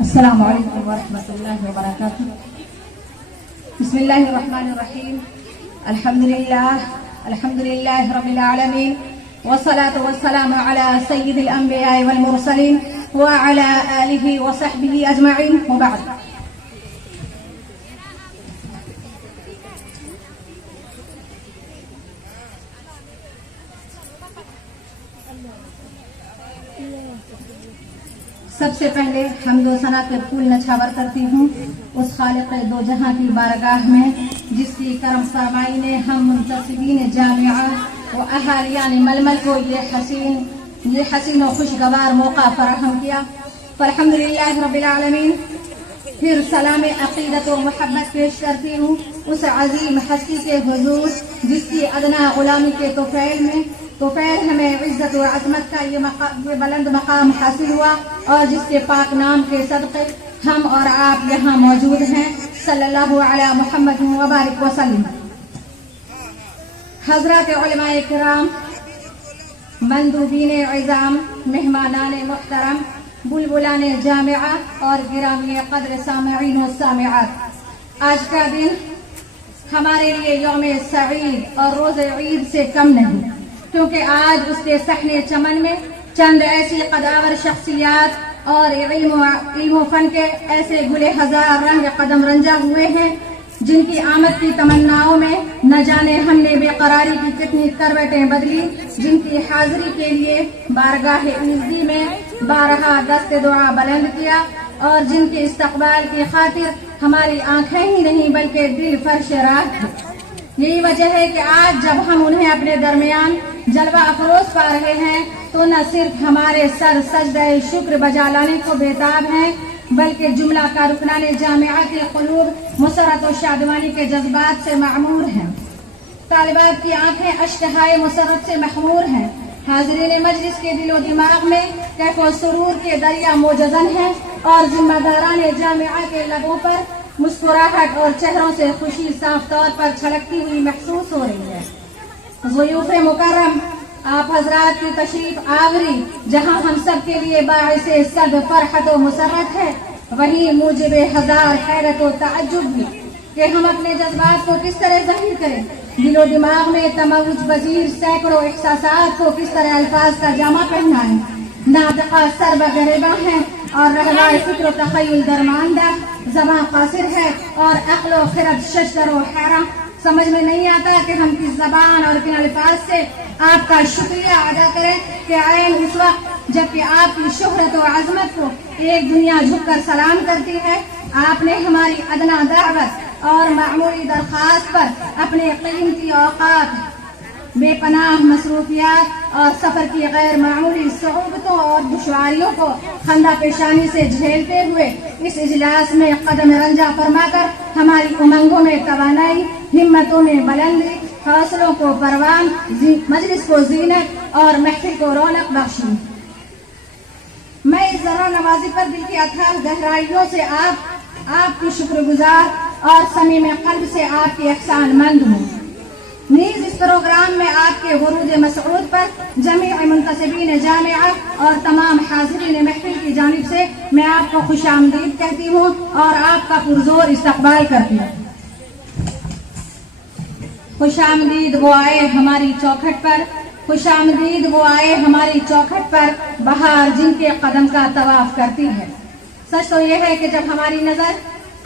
السلام علیکم ورحمۃ اللہ وبرکاتہ. بسم اللہ الرحمن الرحیم. الحمد للہ رب العالمین والصلاة والسلام علی سید الانبیاء والمرسلین وعلی آلہ وصحبہ اجمعین وبعد. سب سے پہلے حمد و ثنا کے پھول نچھاور کرتی ہوں اس خالق دو جہاں کی بارگاہ میں جس کی کرم فرمائی نے ہم منتصبین جامعہ و اہالیان ململ کو یہ حسین و خوشگوار موقع فراہم کیا. فالحمدللہ رب العالمین. پھر سلام عقیدت و محبت پیش کرتی ہوں اس عظیم ہستی کے حضور جس کی ادنا غلامی کے توفیل ہمیں عزت و عظمت کا یہ بلند مقام حاصل ہوا اور جس کے پاک نام کے صدقے ہم اور آپ یہاں موجود ہیں. صلی اللہ علی محمد وبارک وسلم. حضرات علماء کرام، مندوبین عظام، مہمانان محترم، بلبلان جامعہ اور گرامی قدر سامعین و سامعات، آج کا دن ہمارے لیے یوم سعید اور روز عید سے کم نہیں، کیونکہ آج اس کے صحن چمن میں چند ایسی قداور شخصیات اور علم و فن کے ایسے گلے ہزار رنگ قدم رنجا ہوئے ہیں جن کی آمد کی تمناؤں میں نہ جانے ہم نے بے قراری کی کتنی کروٹیں بدلی، جن کی حاضری کے لیے بارگاہ عزی میں بارہا دست دعا بلند کیا اور جن کے استقبال کی خاطر ہماری آنکھیں ہی نہیں بلکہ دل فرش راہ تھے. یہی وجہ ہے کہ آج جب ہم انہیں اپنے درمیان جلوہ افروز پا رہے ہیں تو نہ صرف ہمارے سر سجدہ شکر بجا لانے کو بےتاب ہیں بلکہ جملہ کا رکنان جامعہ کے قلوب مسرت و شادمانی کے جذبات سے معمور ہیں. طالبات کی آنکھیں اشتہائے مسرت سے محمور ہیں. حاضرین مجلس کے دل و دماغ میں کیف و سرور کے دریا موجزن ہیں اور ذمہ داران جامعہ کے لبوں پر مسکراہٹ اور چہروں سے خوشی صاف طور پر چھلکتی ہوئی محسوس ہو رہی ہے. ضیوف مکرم، آپ حضرات کی تشریف آوری جہاں ہم سب کے لیے باعث صد فرحت و مسرت ہے، وہیں موجب ہزار حیرت و تعجب بھی کہ ہم اپنے جذبات کو کس طرح ظاہر کریں، دل و دماغ میں تموج پذیر سینکڑوں احساسات کو کس طرح الفاظ کا جامہ پہنائیں. ناطقہ سر بغریباں ہیں اور رہنمائے فکر و تخیل درماندہ، زبان قاصر ہے اور عقل و خرد ششدر و حیران. سمجھ میں نہیں آتا کہ ہم کس زبان اور کن الفاظ سے آپ کا شکریہ ادا کریں کہ عین اس وقت جبکہ آپ کی شہرت و عظمت کو ایک دنیا جھک کر سلام کرتی ہے، آپ نے ہماری ادنا دعوت اور معمولی درخواست پر اپنے قیمتی اوقات، بے پناہ مصروفیات اور سفر کی غیر معمولی صعوبتوں اور دشواریوں کو خندہ پیشانی سے جھیلتے ہوئے اس اجلاس میں قدم رنجا فرما کر ہماری امنگوں میں توانائی، ہمتوں میں بلندی، حوصلوں کو پروان، مجلس کو زینت اور محفل کو رونق بخشی. میں اس ذرا نوازی پر دل کی اتھاہ گہرائیوں سے آپ کی شکر گزار اور صمیم قلب سے آپ کی احسان مند ہوں. نیز اس پروگرام میں آپ کے ورود مسعود پر جمیع منتصبین جامعہ اور تمام حاضرین محفل کی جانب سے میں آپ کو خوش آمدید کہتی ہوں اور آپ کا پرزور استقبال کرتی ہوں. خوش آمدید وہ آئے ہماری چوکھٹ پر، خوش آمدید وہ آئے ہماری چوکھٹ پر بہار جن کے قدم کا طواف کرتی ہے. سچ تو یہ ہے کہ جب ہماری نظر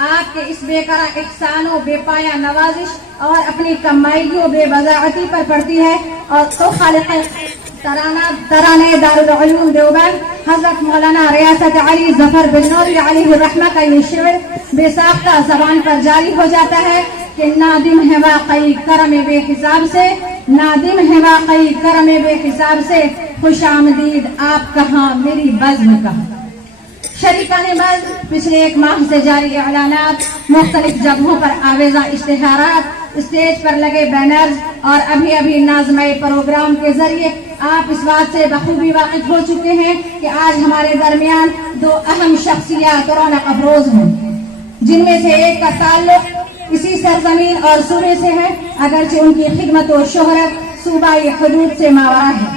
آپ کے اس بے قرار احسان و بے پایا نوازش اور اپنی کمائیگی و بے بضاعتی پر پڑتی ہے اور تو خالق ترانے دارالعلوم دیوبند حضرت مولانا ریاست علی ظفر بجنوری علیہ الرحمہ کا یہ شعر بے ساختہ زبان پر جاری ہو جاتا ہے کہ نادم ہے واقعی کرم بے حساب سے، نادم ہے واقعی کرم بے حساب سے، خوش آمدید آپ کہاں میری بزم کہاں. شریکان بز پچھلے ایک ماہ سے جاری اعلانات، مختلف جگہوں پر آویزاں اشتہارات، اسٹیج پر لگے بینرز اور ابھی نازمہ پروگرام کے ذریعے آپ اس بات سے بخوبی واقف ہو چکے ہیں کہ آج ہمارے درمیان دو اہم شخصیات رونق افروز ہیں، جن میں سے ایک کا تعلق اسی سرزمین اور صوبے سے ہے، اگرچہ ان کی خدمت و شہرت صوبائی حدود سے ماورا ہے.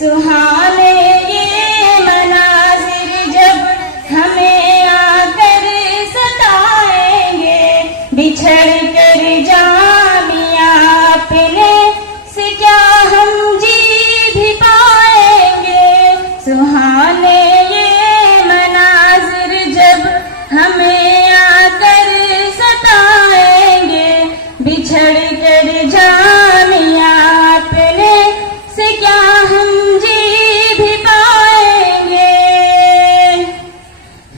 سہانے یہ مناظر جب ہمیں آ کر ستائیں گے، بچھڑ کر جامعہ اپنے سے کیا ہم جی بھی پائیں گے۔ سہانے یہ مناظر جب ہمیں آ کر ستائیں گے، بچھڑ کر جامعہ اپنے سے کیا ہم جی بھی پائیں گے۔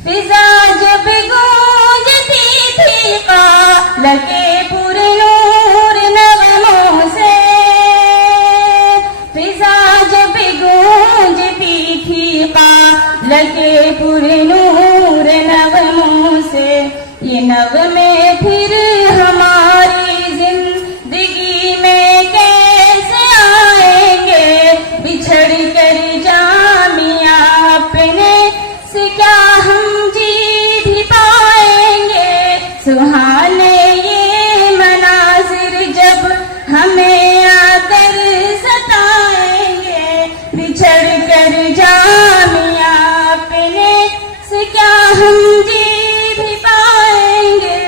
فضا جب گونجتی تھی قالِ پر نور نغموں سے، فضا جب گونجتی تھی قالِ پر نور نغموں سے، یہ نغمے پھر ہماری زندگی میں کیسے آئیں گے، بچھڑ کر جامعہ اپنے سے کیا ہم جی بھی پائیں گے۔ سہانے یہ مناظر جب ہمیں آ کر ستائیں گے، بچھڑ کر جامعہ اپنے سے کیا ہم جی بھی پائیں گے۔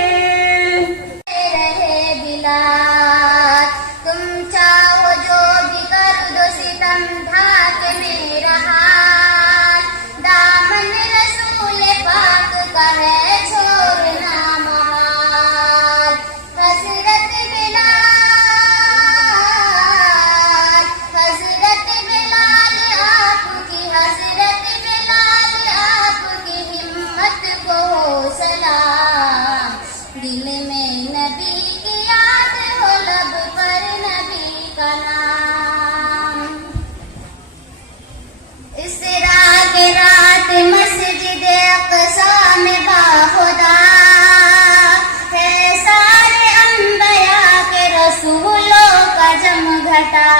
رہے بلاد تم چاہو جو بھی کر دو ستم ڈھاک میرا ہاتھ، دامن رسول پاک کا ہے چھوڑنا محال۔ حضرت بلال آپ کی، حضرت بلال آپ کی ہمت کو ہو سلام، دل میں نبی کی یاد ہو لب پر نبی کا نام۔ اسرا کے رات مسجد اقصی میں باخدا ہے سارے انبیاء کے رسولوں کا جم گھٹا،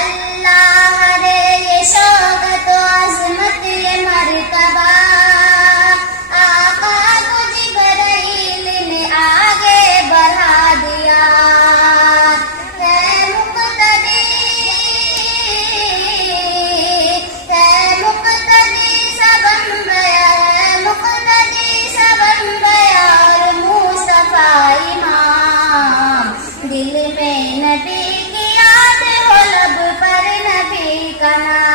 اللہ رے یہ شوکت و عظمت یہ مرتبہ، آقا کو جبرائیل نے آگے بڑھا دیا، ہے مقتدی سب انبیاء، ہے مقتدی سب انبیاء اور مصطفیٰ امام، دل میں نبی کی یاد ہو لب پر نبی کا نام۔